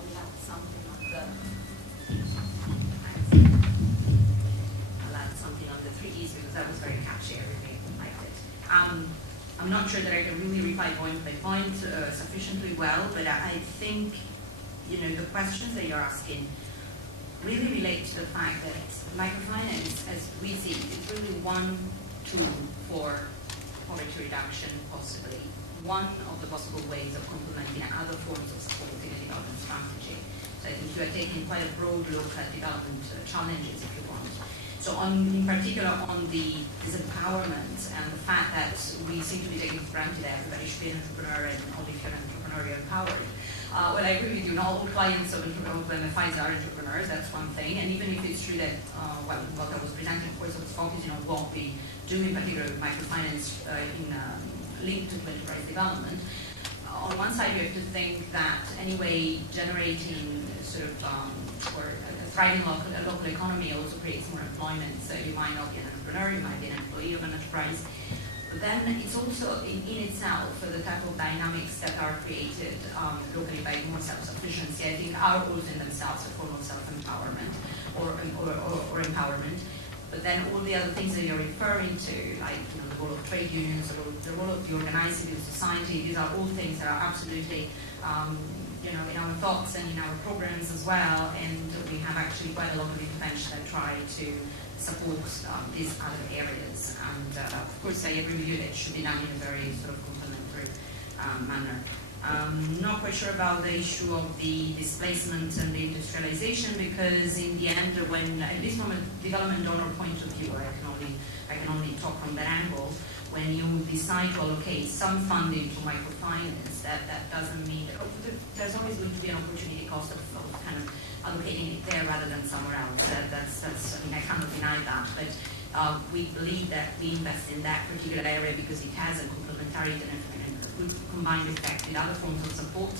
add something on the 3Ds because that was very catchy. Everybody liked it. I'm not sure that I can really reply point by point sufficiently well, but I think the questions that you're asking really relate to the fact that microfinance, as we see, is really one tool for poverty reduction, possibly one of the possible ways of complementing other forms of support in a development strategy. So I think you are taking quite a broad look at development challenges, if you want. So in particular on the disempowerment and the fact that we seem to be taking for granted that everybody should be an entrepreneur and only if you're entrepreneurial empowered. Well, I agree with you, not all clients of MFIs are entrepreneurs, that's one thing, and even if it's true that, what I was presenting, of course, was focusing on what we do in particular with microfinance linked to enterprise development, on one side you have to think that anyway generating sort of, or a thriving local economy also creates more employment, so you might not be an entrepreneur, you might be an employee of an enterprise. But then it's also in itself the type of dynamics that are created locally by more self-sufficiency, I think are also in themselves a form of self-empowerment or empowerment. But then all the other things that you're referring to, like the role of trade unions, or the role of the organized civil society, these are all things that are absolutely in our thoughts and in our programs as well. And we have actually quite a lot of intervention that try to support these other areas. And of course, I agree with you that it should be done in a very sort of complementary manner. Not quite sure about the issue of the displacement and the industrialization, because in the end, when at least from a development donor point of view, I can only talk from that angle. When you decide to allocate some funding to microfinance, that doesn't mean that there's always going to be an opportunity cost of kind of allocating it there rather than somewhere else. That's I mean, I cannot deny that, but we believe that we invest in that particular area because it has a complementarity and a good combined effect with other forms of support.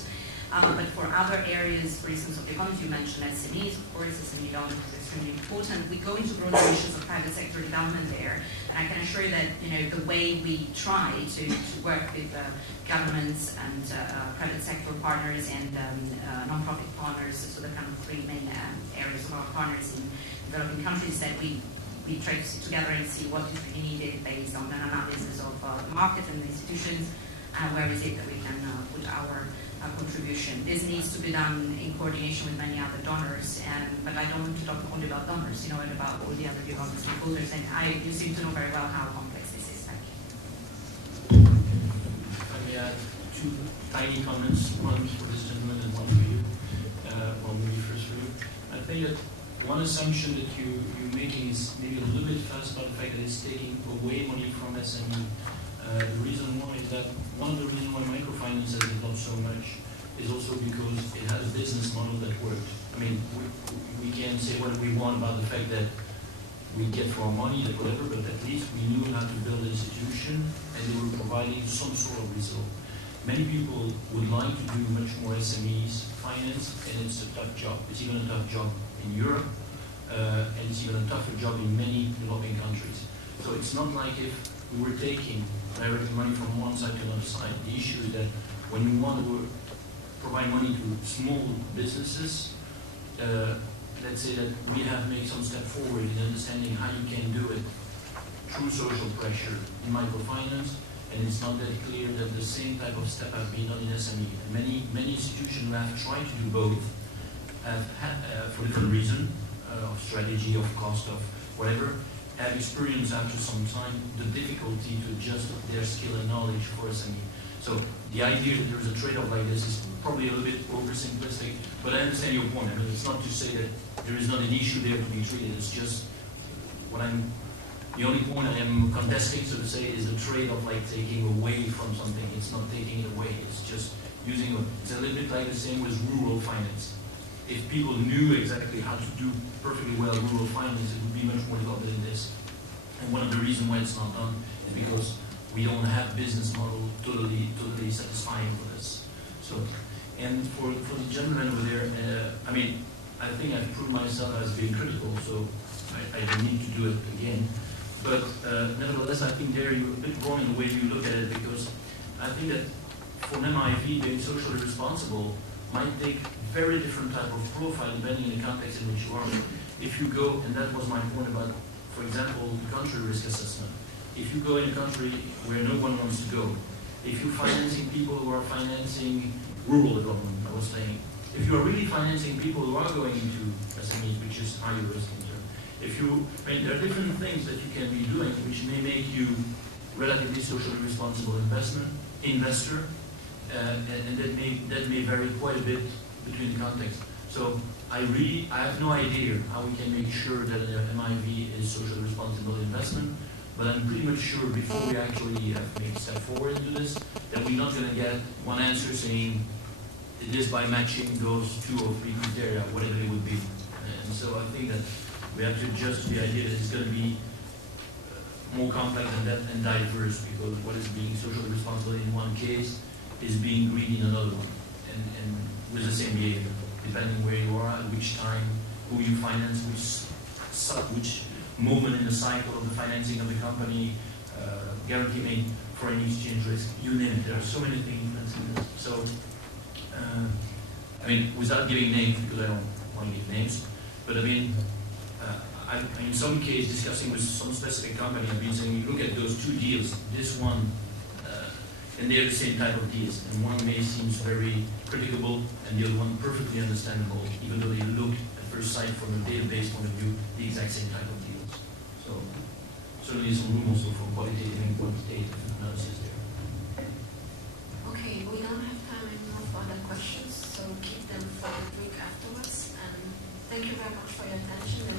But for other areas, for instance, of the economy, you mentioned SMEs, of course, SME development is extremely important. We go into broader issues of private sector development there, and I can assure you that the way we try to work with governments and private sector partners and non-profit partners, so the kind of three main areas of our partners in developing countries, that we try to sit together and see what is really needed based on an analysis of the market and the institutions, and where is it that we can put our contribution. This needs to be done in coordination with many other donors, but I don't want to talk only about donors, and about all the other development stakeholders, and you seem to know very well how complex this is. Thank you. Let me add two tiny comments, one for this gentleman and one for you. Well, maybe first for you. I think that one assumption that you're making is maybe a little bit fast about the fact that it's taking away money from SME. The reason why is that one of the reasons why microfinance has developed so much is also because it has a business model that worked. I mean, we can say what we want about the fact that we get for our money, that whatever, but at least we knew how to build an institution and they were providing some sort of result. Many people would like to do much more SMEs finance, and it's a tough job. It's even a tough job in Europe, and it's even a tougher job in many developing countries. So it's not like if we were taking direct money from one side to another side. The issue is that when you want to provide money to small businesses, let's say that we have made some step forward in understanding how you can do it through social pressure in microfinance, and it's not that clear that the same type of step has been done in SME. Many institutions who have tried to do both have had, for different reasons, of strategy, of cost, of whatever, have experienced after some time the difficulty to adjust their skill and knowledge for SME. So the idea that there is a trade-off like this is probably a little bit oversimplistic, but I understand your point. I mean, it's not to say that there is not an issue there to be treated. It's just the only point I am contesting, so to say, is the trade-off, like taking away from something. It's not taking it away. It's just using it. It's a little bit like the same with rural finance. If people knew exactly how to do perfectly well rural finance, it would be much more developed than this. And one of the reasons why it's not done is because we don't have business model totally satisfying for this. So, and for the gentleman over there, I mean, I think I've proved myself as being critical, so I don't need to do it again. But nevertheless, I think there you're a bit wrong in the way you look at it, because I think that for an MIV, being socially responsible might take very different type of profile depending on the context in which you are. If you go, and that was my point about, for example, the country risk assessment. If you go in a country where no one wants to go, if you're financing people who are financing rural development, I was saying, if you are really financing people who are going into SMEs, which is higher risk in terms, I mean, there are different things that you can be doing which may make you relatively socially responsible investor, and that may vary quite a bit between the context. So I have no idea how we can make sure that MIV is socially responsible investment, but I'm pretty much sure before we actually have made a step forward into this, that we're not going to get one answer saying it is by matching those 2 or 3 criteria, whatever it would be. And so I think that we have to adjust to the idea that it's going to be more complex than that and diverse, because what is being socially responsible in one case is being greedy in another one, and with the same behavior, depending where you are, at which time, who you finance, which moment in the cycle of the financing of the company, guarantee made, foreign exchange risk, you name it. There are so many things influencing this. So, I mean, without giving names, because I don't want to give names, but I mean, in some case, discussing with some specific company, I've been saying, look at those 2 deals, this one, and they're the same type of deals, and one may seem very criticable, and the other one perfectly understandable, even though they look at first sight from a database point of view, the exact same type of deals. So certainly some room also for qualitative and quantitative analysis there. Okay, we don't have time anymore for other questions, so keep them for the break afterwards. And thank you very much for your attention.